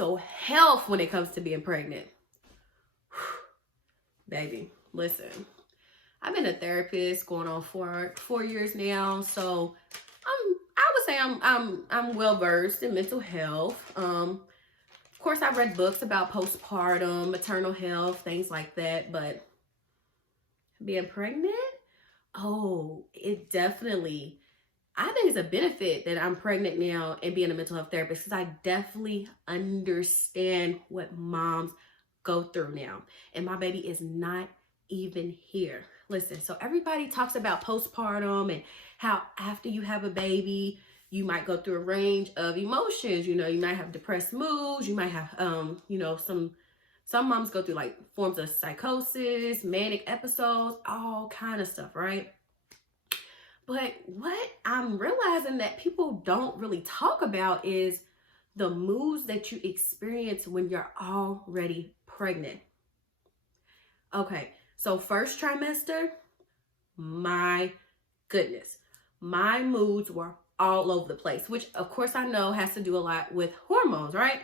mental health when it comes to being pregnant. Baby, listen. I've been a therapist going on for 4 years now, so I would say I'm well versed in mental health. Of course, I've read books about postpartum, maternal health, things like that, but being pregnant, oh, it definitely, I think it's a benefit that I'm pregnant now and being a mental health therapist, because I definitely understand what moms go through now. And my baby is not even here. Listen, so everybody talks about postpartum and how after you have a baby, you might go through a range of emotions. You know, you might have depressed moods. You might have, some moms go through like forms of psychosis, manic episodes, all kind of stuff, right? But what I'm realizing that people don't really talk about is the moods that you experience when you're already pregnant. Okay, so first trimester, my goodness, my moods were all over the place, which of course I know has to do a lot with hormones, right?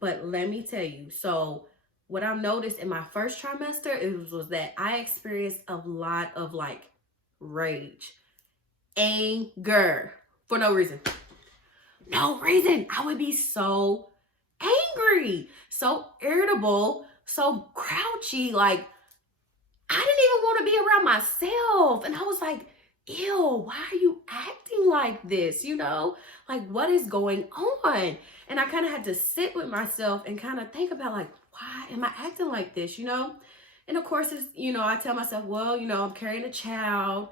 But let me tell you, so what I noticed in my first trimester was that I experienced a lot of like rage, anger for no reason. No reason. I would be so angry, so irritable, so grouchy. Like, I didn't even want to be around myself. And I was like, ew, why are you acting like this? You know, like, what is going on? And I kind of had to sit with myself and kind of think about, like, why am I acting like this? You know? And of course, it's, I tell myself, well, I'm carrying a child.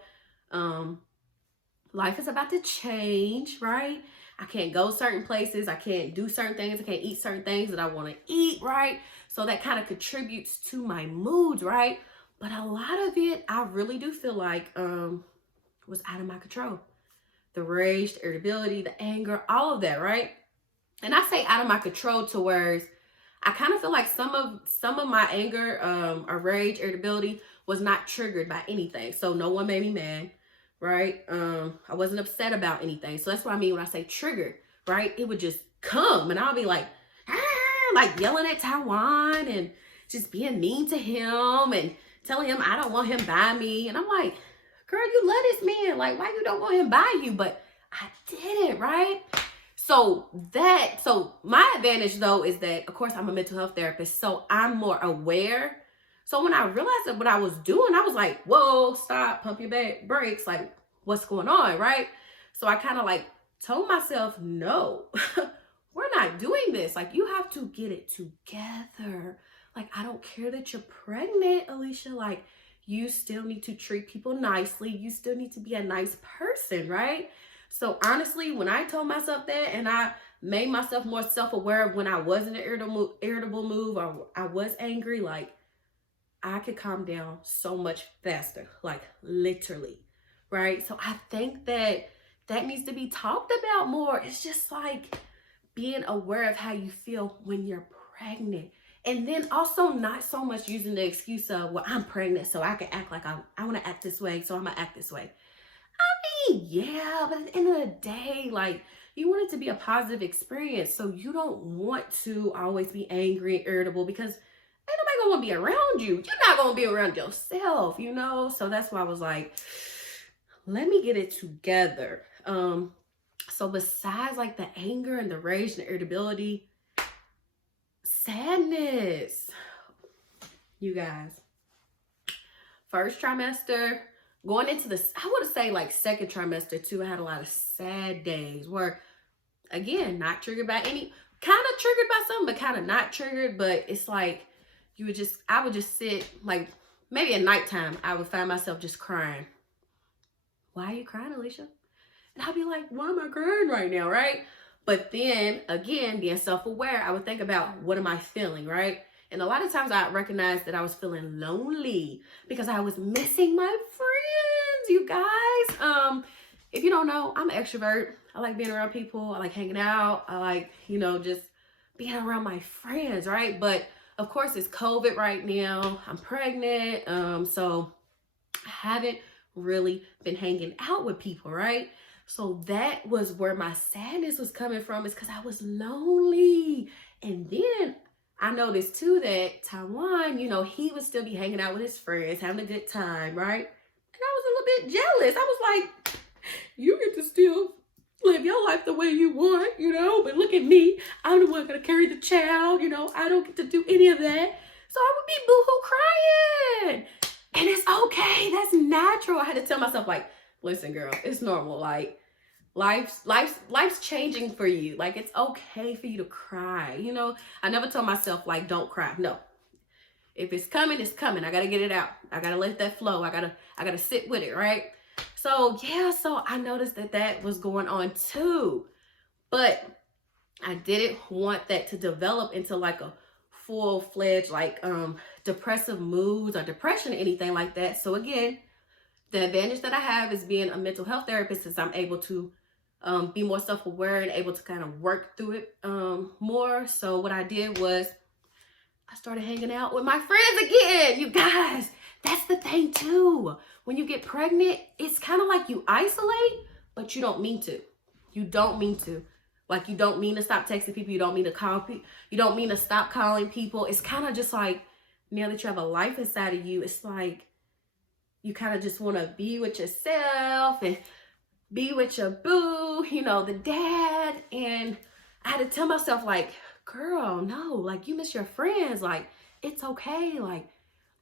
Life is about to change, right? I can't go certain places. I can't do certain things. I can't eat certain things that I want to eat, right? So that kind of contributes to my moods, right? But a lot of it, I really do feel like was out of my control. The rage, the irritability, the anger, all of that, right? And I say out of my control to where I kind of feel like some of my anger or rage, irritability was not triggered by anything. So no one made me mad, right? I wasn't upset about anything. So that's what I mean when I say triggered, right? It would just come and I'll be like, like yelling at Taiwan and just being mean to him and telling him I don't want him by me. And I'm like, girl, you love this man. Like, why you don't want him by you? But I didn't, right? So my advantage though is that, of course, I'm a mental health therapist, so I'm more aware. So when I realized that what I was doing, I was like, whoa, stop, pump your brakes. Like, what's going on, right? So I kind of like told myself, no, we're not doing this. Like, you have to get it together. Like, I don't care that you're pregnant, Alicia. Like, you still need to treat people nicely. You still need to be a nice person, right? So honestly, when I told myself that and I made myself more self-aware of when I was in an irritable mood or I was angry, like, I could calm down so much faster, like literally, right? So I think that needs to be talked about more. It's just like being aware of how you feel when you're pregnant. And then also not so much using the excuse of, well, I'm pregnant, so I can act like I want to act this way, so I'm going to act this way. I mean, yeah, but at the end of the day, like, you want it to be a positive experience. So you don't want to always be angry and irritable because ain't nobody gonna want to be around you. You're not going to be around yourself, So that's why I was like, let me get it together. So besides like the anger and the rage and the irritability, sadness, you guys, first trimester, going into this, I would say like second trimester too, I had a lot of sad days where, again, not triggered by any, kind of triggered by something, but kind of not triggered. But it's like, I would just sit, like maybe at nighttime, I would find myself just crying. Why are you crying, Alicia? And I'd be like, why am I crying right now, right? But then, again, being self-aware, I would think about, what am I feeling, right? And a lot of times I recognized that I was feeling lonely because I was missing my friends, you guys. If you don't know, I'm an extrovert. I like being around people. I like hanging out. I like, just being around my friends, right? But of course, it's COVID right now. I'm pregnant. So I haven't really been hanging out with people, right? So that was where my sadness was coming from, is because I was lonely And then I noticed too that Taiwan, you know, he would still be hanging out with his friends, having a good time, right? And I was a little bit jealous. I was like, you get to still live your life the way you want, you know, but look at me. I'm the one gonna carry the child, you know, I don't get to do any of that. So I would be boohoo crying. And it's okay, that's natural. I had to tell myself, like, listen, girl, it's normal. Like, life's changing for you. Like, it's okay for you to cry. You know, I never tell myself, like, don't cry. No. If it's coming, it's coming. I gotta get it out. I gotta let that flow. I gotta sit with it, right? So yeah, so I noticed that was going on too. But I didn't want that to develop into like a full-fledged like depressive moods or depression or anything like that. So again, the advantage that I have is being a mental health therapist is I'm able to be more self-aware and able to kind of work through it more. So what I did was I started hanging out with my friends again. You guys, that's the thing too. When you get pregnant, it's kind of like you isolate, but you don't mean to. You don't mean to. Like, you don't mean to stop texting people. You don't mean to call people. You don't mean to stop calling people. It's kind of just like, now that you have a life inside of you, it's like you kind of just want to be with yourself and be with your boo, you know, the dad. And I had to tell myself, like, girl, no, like, you miss your friends. Like, it's okay. Like,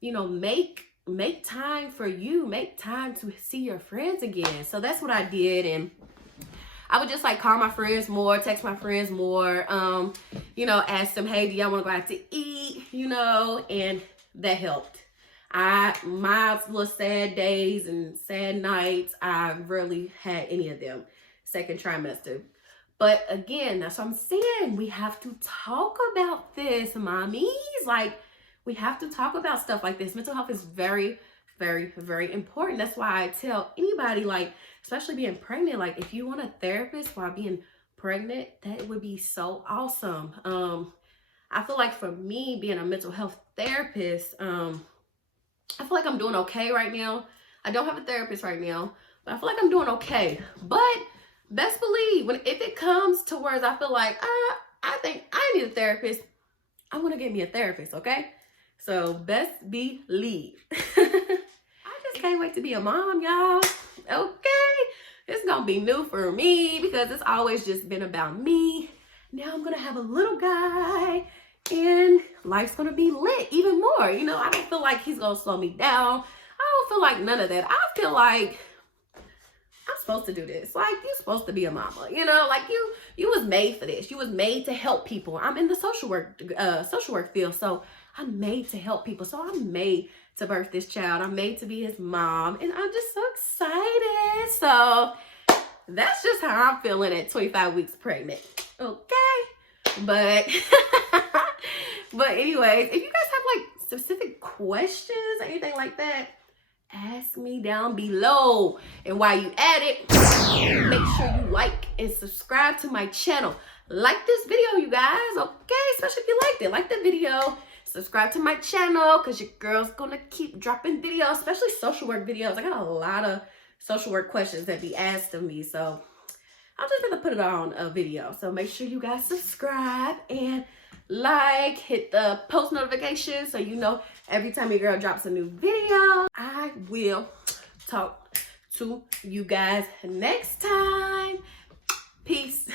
you know, make time for you. Make time to see your friends again. So that's what I did. And I would just like call my friends more, text my friends more, you know, ask them, hey, do y'all want to go out to eat, you know, and that helped. My little sad days and sad nights, I rarely had any of them second trimester. But again, that's what I'm saying. We have to talk about this, mommies. Like, we have to talk about stuff like this. Mental health is very, very, very important. That's why I tell anybody, like, especially being pregnant, like, if you want a therapist while being pregnant, that would be so awesome. I feel like for me, being a mental health therapist, I feel like I'm doing okay right now. I don't have a therapist right now, but I feel like I'm doing okay. But best believe, if it comes to where I feel like, I think I need a therapist, I want to get me a therapist, okay? So best believe. I just can't wait to be a mom, y'all. Okay? It's going to be new for me because it's always just been about me. Now I'm going to have a little guy and life's going to be lit even more. You know, I don't feel like he's going to slow me down. I don't feel like none of that. I feel like I'm supposed to do this. Like, you're supposed to be a mama, you know, like you was made for this. You was made to help people. I'm in the social work field. So I'm made to help people. So I'm made to birth this child. I'm made to be his mom. And I'm just so excited. So that's just how I'm feeling at 25 weeks pregnant. Okay. But, but anyways, if you guys have like specific questions or anything like that, ask me down below. And while you at it, make sure you like and subscribe to my channel. Like this video, you guys, okay? Especially if you liked it. Like the video. Subscribe to my channel because your girl's gonna keep dropping videos, especially social work videos. I got a lot of social work questions that be asked of me, so I'm just gonna put it on a video. So make sure you guys subscribe and like, hit the post notification so you know every time your girl drops a new video. I will talk to you guys next time. Peace.